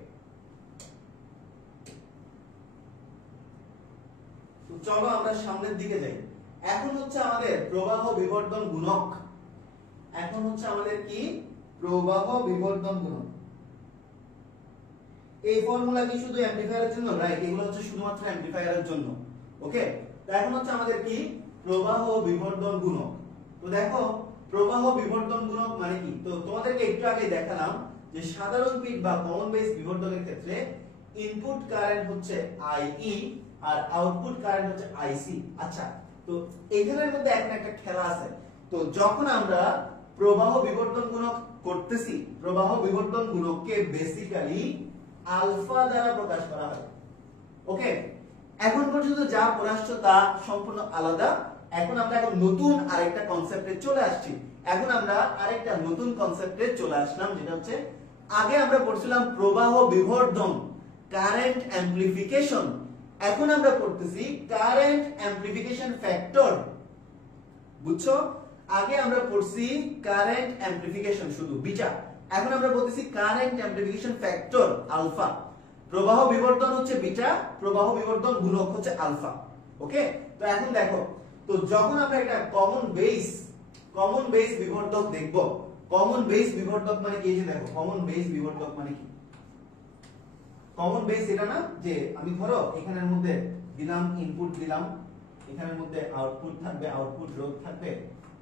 তো চলো আমরা সামনের দিকে যাই। এখন হচ্ছে আমাদের প্রবাহ বিবর্তন গুণক, এখন হচ্ছে আমাদের কি, প্রবাহ বিবর্তন গুণক। এই ফর্মুলা কি শুধু অ্যামপ্লিফায়ারের জন্য? রাইট, এগুলো হচ্ছে শুধুমাত্র অ্যামপ্লিফায়ারের জন্য। ওকে, তো এখন হচ্ছে আমাদের কি, প্রবাহ বিবর্তন গুণক। তো দেখো প্রবাহ বিবর্তন গুণক মানে কি, তো তোমাদেরকে একটু আগে দেখালাম যে সাধারণ পিট বা কমন বেস বিবর্তনের ক্ষেত্রে ইনপুট কারেন্ট হচ্ছে আইই আর আউটপুট কারেন্ট হচ্ছে আইসি। আচ্ছা, তো এখানের মধ্যে এখন একটা খেলা আছে। তো যখন আমরা প্রবাহ বিবর্তন গুণক করতেছি, প্রবাহ বিবর্তন গুণককে বেসিক্যালি আলফা দ্বারা প্রকাশ করা হয়। ওকে, এখন পর্যন্ত যা পড়াচ্ছ তা সম্পূর্ণ আলাদা। এখন আমরা নতুন আরেকটা কনসেপ্টে চলে আসছি। এখন আমরা আরেকটা নতুন কনসেপ্টে চলে আসলাম, যেটা হচ্ছে আগে আমরা পড়ছিলাম প্রবাহ বিবর্ধন, কারেন্ট অ্যামপ্লিফিকেশন। এখন আমরা পড়তেছি কারেন্ট অ্যামপ্লিফিকেশন ফ্যাক্টর। বুঝছো? আগে আমরা পড়ছি কারেন্ট অ্যামপ্লিফিকেশন শুধু বিটা, এখন আমরা বলতেছি কারেন্ট অ্যামপ্লিফিকেশন ফ্যাক্টর আলফা। প্রবাহ বিবর্তন হচ্ছে বিটা, প্রবাহ বিবর্তন গুণক হচ্ছে আলফা। ওকে, তো এখন দেখো, তো যখন আমরা একটা কমন বেস বিবর্ধক দেখব। কমন বেস বিবর্ধক মানে কি, যে দেখো কমন বেস বিবর্ধক মানে কি, কমন বেস এটা না যে আমি ধরো এখানের মধ্যে দিলাম ইনপুট দিলাম, এখানের মধ্যে আউটপুট থাকবে, আউটপুট রোধ থাকবে,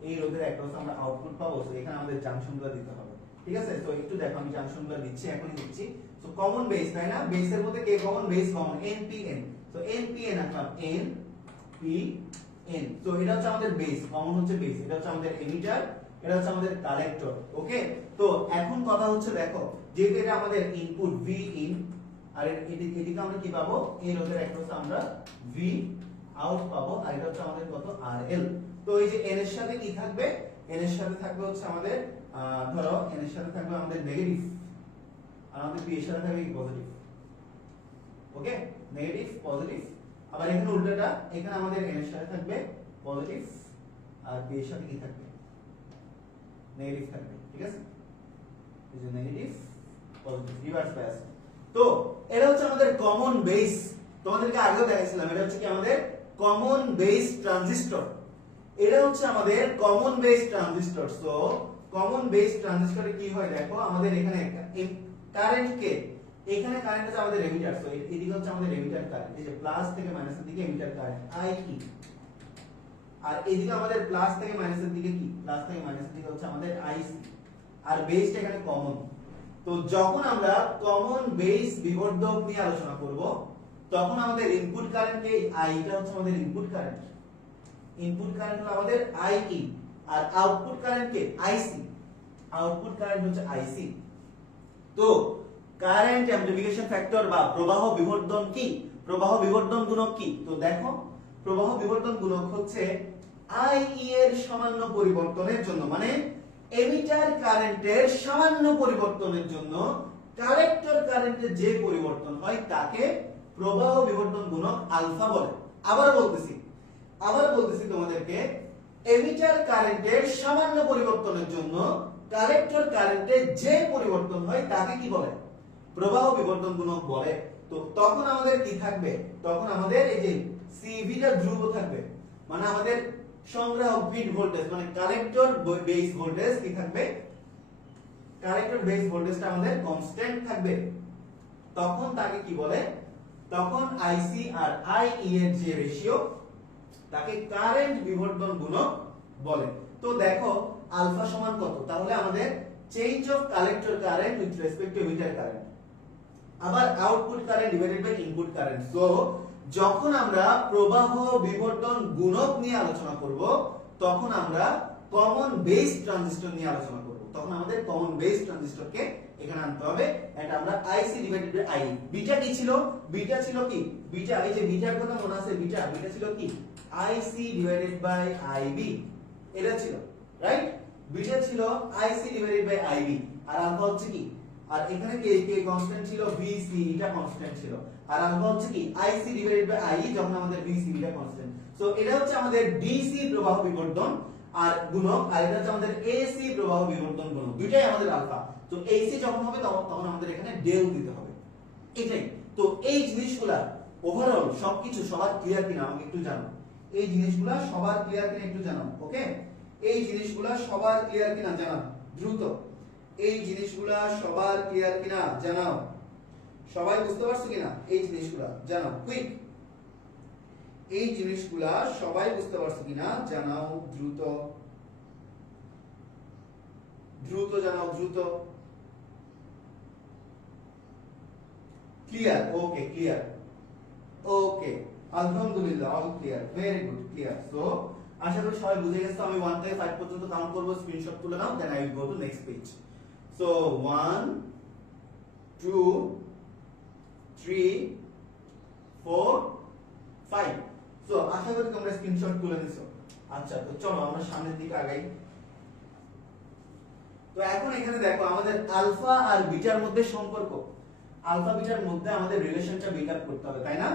এই রোধের অ্যাক্রস আমরা আউটপুট পাবো, তো এখানে আমাদের জাংশনগুলো দিতে হবে। ঠিক আছে, তো একটু দেখো আমি জাংশনগুলো দিচ্ছি, এখনই দিচ্ছি। তো কমন বেস তাই না, বেসের মধ্যে কে কমন, বেস কমন, NPN। তো NPN রাখলাম, NPN। তো এটা হচ্ছে আমাদের বেস, কমন হচ্ছে বেস, এটা হচ্ছে আমাদের এমিটার, এটা হচ্ছে আমাদের কালেক্টর। ওকে, তো এখন কথা হচ্ছে দেখো, যেহেতু এটা আমাদের ইনপুট Vin, আর এদিকে আমরা কি পাবো, এই রোধের অ্যাক্রস আমরা V আউট পাবো, আর এটা হচ্ছে আমাদের কত, RL। তো এই যে n এর সাথে কি থাকবে, n এর সাথে থাকবে হচ্ছে আমাদের ধরো n এর সাথে থাকবে আমাদের নেগেটিভ, আর আমাদের p এর সাথে থাকবে পজিটিভ। ওকে, নেগেটিভ পজিটিভ। আবার এখানে উল্টোটা, এখানে আমাদের n এর সাথে থাকবে পজিটিভ, আর p এর সাথে কি থাকবে, নেগেটিভ থাকবে। ঠিক আছে, এই যে নেগেটিভ পজিটিভ, রিভার্স বায়াস। তো এটা হচ্ছে আমাদের কমন বেস, তোমাদেরকে আগেও দেখাইছিলাম, এটা হচ্ছে কি আমাদের কমন বেস ট্রানজিস্টর। এটা হচ্ছে আমাদের common base transistor. So common base ট্রানজিস্টরে কি হয় দেখো, আমাদের এখানে কারেন্ট কে, এখানে কারেন্ট আছে আমাদের এমিটার, সো এদিকে হচ্ছে আমাদের এমিটার কারেন্ট, এই যে প্লাস থেকে মাইনাসের দিকে এমিটার কারেন্ট IE, আর এদিকে আমাদের প্লাস থেকে মাইনাসের দিকে কি, প্লাস থেকে মাইনাসের দিকে হচ্ছে আমাদের IC, আর বেসটা এখানে কমন। তো যখন আমরা কমন বেস বিবর্ধক নিয়ে আলোচনা করব, তখন আমাদের ইনপুট কারেন্ট কে, এটা হচ্ছে আমাদের ইনপুট কারেন্ট, ইনপুট কারেন্ট হলো আমাদের IE, আর আউটপুট কারেন্ট কে, IC, আউটপুট কারেন্ট হচ্ছে IC। তো কারেন্ট অ্যামপ্লিফিকেশন ফ্যাক্টর বা প্রবাহ বিবর্ধন কি, প্রবাহ বিবর্ধন গুণক কি, তো দেখো প্রবাহ বিবর্ধন গুণক হচ্ছে IE এর সামান্য পরিবর্তনের জন্য, মানে এমিটার কারেন্টের সামান্য পরিবর্তনের জন্য কালেক্টর কারেন্টের যে পরিবর্তন হয় তাকে প্রবাহ বিবর্ধন গুণক আলফা বলে। আবার বলতেছি তোমাদেরকে, এমিটার কারেন্টের সামান্য পরিবর্তনের জন্য কালেক্টর কারেন্টের যে পরিবর্তন হয় তাকে কি বলে, প্রবাহ বিবর্ধন গুণক বলে। তো তখন আমাদের কি থাকবে, তখন আমাদের এই যে CV টা ধ্রুব থাকবে, মানে আমাদের সংগ্রাহক ফিড ভোল্টেজ, মানে কালেক্টর বেস ভোল্টেজ কি থাকবে, কালেক্টর বেস ভোল্টেজটা আমাদের কনস্ট্যান্ট থাকবে। তখন তাকে কি বলে, তখন IC আর IE এর যে রেশিও তাকে কারেন্ট বিবর্ধন গুণক বলে। তো দেখো আলফা সমান কত, তাহলে আমাদের change of collector current with respect to emitter current, আবার output current divided by input current. So যখন আমরা প্রবাহ বিবর্ধন গুণক নিয়ে আলোচনা করব, তখন আমরা কমন বেস ট্রানজিস্টর নিয়ে আলোচনা করব, তখন আমাদের কমন বেস ট্রানজিস্টরকে এখানে আনতে হবে। এটা আমরা IC divided by IE। Beta কি ছিল, বিটা ছিল কি, বিটা এই যে বিটার কথা মনে আছে, বিটা ছিল কি IC ডিভাইডেড বাই IB, এটা ছিল রাইট, বিটা ছিল IC ডিভাইডেড বাই IB, আর আলফা হচ্ছে কি, আর এখানে কে কনস্ট্যান্ট ছিল, VC এটা কনস্ট্যান্ট ছিল, আর আলফা হচ্ছে কি IC ডিভাইডেড বাই IE, যখন আমাদের VC এটা কনস্ট্যান্ট। সো এটা হচ্ছে আমাদের DC প্রবাহ বিবর্ধন আর গুণক, আর এটা হচ্ছে আমাদের AC প্রবাহ বিবর্ধন গুণক, দুইটাই আমাদের আলফা। তো AC যখন হবে তখন আমাদের এখানে ডেল দিতে হবে, এটাই। তো এই জিনিসগুলা ওভারঅল সবকিছু সবার ক্লিয়ার কিনা আমাকে একটু জানাও, এই জিনিসগুলা সবার ক্লিয়ার কিনা একটু জানাও। ওকে, এই জিনিসগুলা সবার ক্লিয়ার কিনা জানাও দ্রুত, এই জিনিসগুলা সবার ক্লিয়ার কিনা জানাও, সবাই বুঝতে পারছো কিনা এই জিনিসগুলা জানাও, কুইক। এই জিনিসগুলা সবাই বুঝতে পারছো কিনা জানাও, দ্রুত দ্রুত জানাও, দ্রুত। ক্লিয়ার, ওকে ক্লিয়ার, ওকে আলহামদুলিল্লাহ, all clear, very good, clear. So আশা করি সবাই বুঝে গেছো। আমি 1 থেকে 5 পর্যন্ত কাউন্ট করব, স্ক্রিনশট তুলে নাও, then I will go to next page. So 1 2 3 4 5। So আশা করি তোমরা স্ক্রিনশট তুলে নিছো। আচ্ছা, তো চলো আমরা সামনের দিকে আগাই। তো এখন এখানে দেখো আমাদের আলফা আর বিটার মধ্যে সম্পর্ক, আলফা বিটার মধ্যে আমাদের রিলেশনটা বিল্ড আপ করতে হবে, তাই না?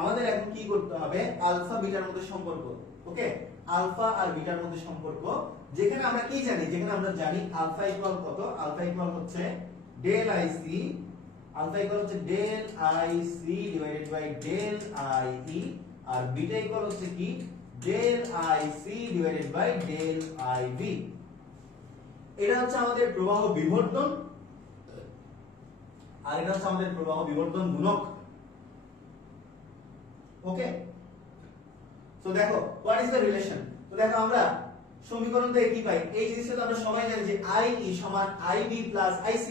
আমাদের এখন কি করতে হবে, আলফা বিটার মধ্যে সম্পর্ক। ওকে, আলফা আর বিটার মধ্যে সম্পর্ক, যেখানে আমরা কি জানি, যেখানে আমরা জানি আলফা ইকুয়াল কত, আলফা ইকুয়াল হচ্ছে ডেল আইসি, আলফা ইকুয়াল হচ্ছে del IC divided by del IE, আর বিটা ইকুয়াল হচ্ছে কি del IC divided by del IB। এটা হচ্ছে আমাদের প্রবাহ বিবর্তন, আর এটা হচ্ছে আমাদের প্রবাহ বিবর্তন গুণক। ওকে, তো দেখো হোয়াট ইজ দ্য রিলেশন। তো দেখো আমরা সমীকরণ থেকে কি পাই, এই জিনিসটা তো আমরা সবাই জানি যে IE সমান IB প্লাস IC।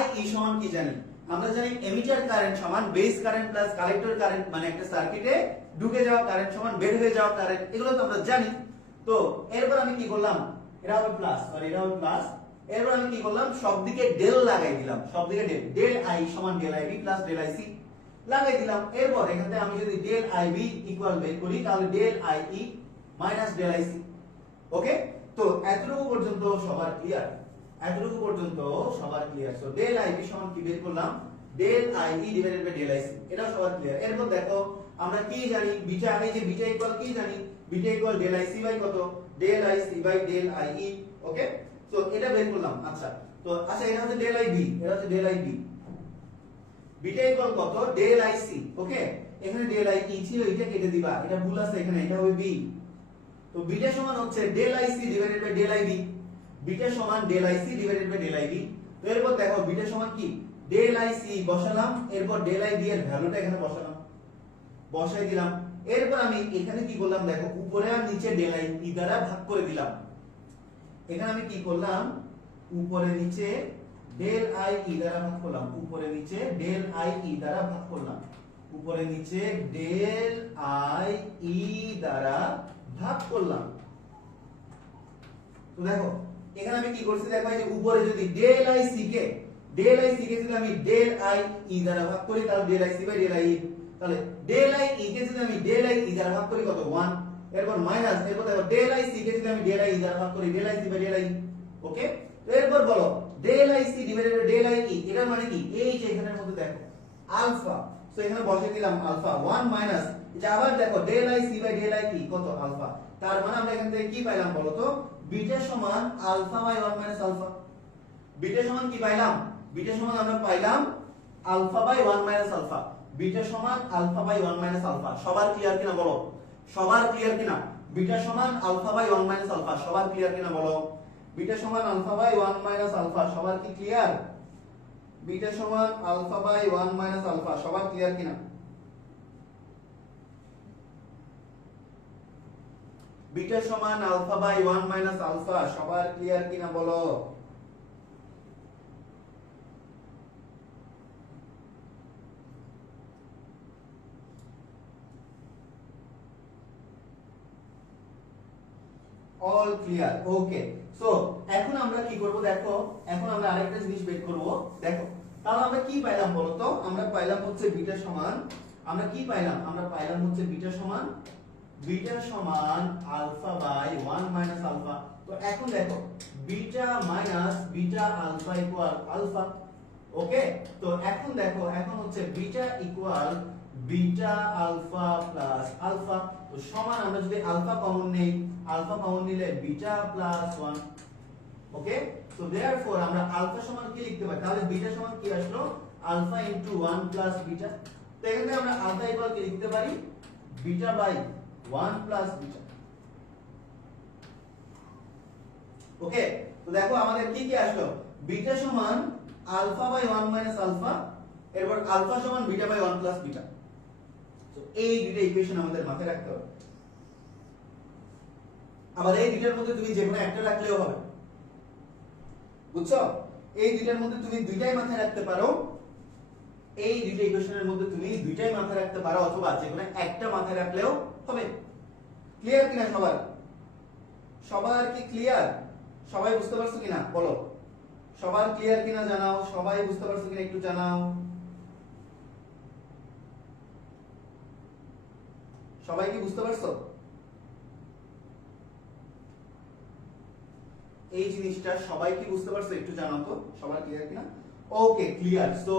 IE সমান কি জানি, আমরা জানি এমিটার কারেন্ট সমান base current plus collector current, মানে একটা সার্কিটে ঢুকে যাওয়া কারেন্ট সমান বের হয়ে যাওয়া কারেন্ট, এগুলো তো আমরা জানি। তো এরপর আমি কি করলাম, এটা হবে প্লাস আর এটা হবে প্লাস, এরপর আমি কি করলাম সব দিকে ডেল লাগাই দিলাম, সব দিকে ডেল, ডেল I সমান del IB plus del IC লাগাই দিলাম। এরপর এখান থেকে আমি যদি ডেল IB ইকুয়াল বের করি তাহলে del IE minus del IC। Okay, তো এতটুকু পর্যন্ত সবার ক্লিয়ার, এতটুকু পর্যন্ত সবার ক্লিয়ার। সো ডেল IB সমান কি বের করলাম, del IE divided by del IC, এটা সবার ক্লিয়ার। এরপর দেখো আমরা কি জানি, বিটা, আমি যে বিটা ইকুয়াল কি জানি, beta equal del IC by কত, del IC by del IE। Okay, তো এটা বের করলাম। আচ্ছা, তো আচ্ছা এটা হচ্ছে ডেল IB, এটা হচ্ছে ডেল IB, বিটা ইকুয়াল কত, ডেল IC। ওকে, এখানে ডেল IE ছিল, এটা কেটে দিবা, এটা ভুল আছে এখানে, এটা হবে বি। তো বিটা সমান হচ্ছে del IC divided by del IB, beta সমান del IC divided by del IB। তো এরপর দেখো বিটা সমান কি, ডেল IC বসালাম, এরপর ডেল IB এর ভ্যালুটা এখানে বসালাম, বসাই দিলাম। এরপর আমি এখানে কি করলাম দেখো, উপরে আর নিচে ডেল IE দ্বারা ভাগ করে দিলাম। এখানে আমি কি করলাম, উপরে নিচে ডেল IE দ্বারা ভাগ করলাম, উপরে নিচে ডেল IE দ্বারা ভাগ করলাম, উপরে নিচে ডেল IE দ্বারা ভাগ করলাম। তো দেখো এখানে আমি কি করছি, দেখো এই যে উপরে যদি ডেল IC কে যদি আমি ডেল IE দ্বারা ভাগ করি তাহলে del IC by del IE, তাহলে ডেল IE কে যদি আমি ডেল IE দ্বারা ভাগ করি কত 1, এরপর মাইনাস, এরপর দেখো ডেল IC কে যদি আমি ডেল IE দ্বারা ভাগ করি del IC by del IE। Okay, তো এরপর বলো del IC divided by del IE, এটা মানে কি, এই যে এখানের মধ্যে দেখো আলফা, সো এখানে বসিয়ে দিলাম আলফা 1 মাইনাস, এটা আবার দেখো del IC by del IE কত আলফা, তার মানে আমরা এখান থেকে কি পাইলাম বলো তো, বিটা সমান alpha by 1 minus alpha. Beta সমান কি পাইলাম, বিটা সমান আমরা পাইলাম alpha by 1 minus alpha, beta সমান আলফা বাই 1 মাইনাস আলফা। সবার ক্লিয়ার কিনা বলো, সবার ক্লিয়ার কিনা, বিটা সমান আলফা বাই 1 মাইনাস আলফা, সবার ক্লিয়ার কিনা বলো, বিটা সমান আলফা বাই 1 মাইনাস আলফা, সবার কি ক্লিয়ার, বিটা সমান আলফা বাই 1 মাইনাস আলফা, সবার ক্লিয়ার কিনা, বিটা সমান আলফা বাই 1 মাইনাস আলফা, সবার ক্লিয়ার কিনা বলো। All clear. ওকে, সো এখন আমরা কি করব দেখো, এখন আমরা আরেকটা জিনিস বের করব। দেখো তাহলে আমরা কি পাইলাম বলো তো, আমরা পাইলাম হচ্ছে বিটা সমান, আমরা কি পাইলাম, আমরা পাইলাম হচ্ছে বিটা সমান আলফা বাই 1 মাইনাস আলফা। তো এখন দেখো beta minus beta alpha equal alpha. Okay, তো এখন দেখো, এখন হচ্ছে beta equal beta alpha plus alpha, তো সমান আমরা যদি আলফা কমন নেই, আলফা কমন নিলে বিটা প্লাস 1। ওকে, সো देयरफॉर আমরা আলফা সমান কি লিখতে পারি, তাহলে বিটা সমান কি আসলো, আলফা ইনটু 1 প্লাস বিটা। তো এখানে আমরা আলফা ইকুয়াল কি লিখতে পারি, বিটা বাই 1 প্লাস বিটা। ওকে, তো দেখো আমাদের কি কি আসলো, বিটা সমান আলফা বাই 1 মাইনাস আলফা, এরপর আলফা সমান বিটা বাই 1 প্লাস বিটা। তো এই দুটো ইকুয়েশন আমাদের মাথায় রাখতে হবে। আবার এই দুটোর মধ্যে তুমি যে কোনো একটা রাখলেও হবে, বুঝছো, এই দুটোর মধ্যে তুমি দুইটাই মাথায় রাখতে পারো, এই দুটো ইকুয়েশনের মধ্যে তুমি দুইটাই মাথায় রাখতে পারো, অথবা যে কোনো একটা মাথায় রাখলেও হবে। ক্লিয়ার কিনা সবার, সবার কি ক্লিয়ার, সবাই বুঝতে পারছো কিনা বলো, সবার ক্লিয়ার কিনা জানাও, সবাই বুঝতে পারছো কিনা একটু জানাও, সবাই কি বুঝতে পারছো এই জিনিসটা, সবাই কি বুঝতে পারছো একটু জানাও তো, সবার ক্লিয়ার কিনা। ওকে, ক্লিয়ার। সো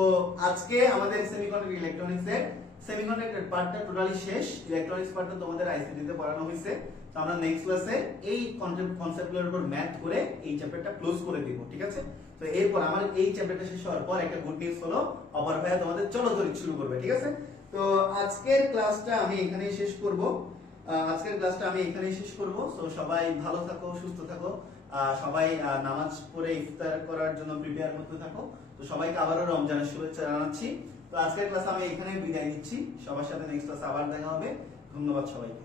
আজকে আমাদের সেমিকন্ডাক্টর ইলেকট্রনিক্স এর সেমিকন্ডাক্টর পার্টটা টোটালি শেষ, ইলেকট্রনিক্স পার্টটা তোমাদের আইসিটি তে পড়ানো হয়েছে। তো আমরা নেক্সট ক্লাসে এই কনসেপ্টগুলোর উপর ম্যাথ করে এই চ্যাপ্টারটা ক্লোজ করে দিব, ঠিক আছে। তো এরপর আমার এই চ্যাপ্টারটা শেষ হওয়ার পর একটা গুড নিউজ হলো, অপর ভাইয়া তোমাদের চলো তরিক শুরু করবে, ঠিক আছে। তো তো আজকের ক্লাসটা আমি এখানেই শেষ করব। সো সবাই ভালো থাকো, সুস্থ থাকো, সবাই নামাজ পড়ে ইফতার করার জন্য প্রিপেয়ার করতে থাকো। তো সবাইকে আবারও রমজানের শুভেচ্ছা জানাচ্ছি। তো আজকের ক্লাস আমি এখানে বিদায় নিচ্ছি। সবার সাথে নেক্সট ক্লাসে আবার দেখা হবে। ধন্যবাদ সবাইকে।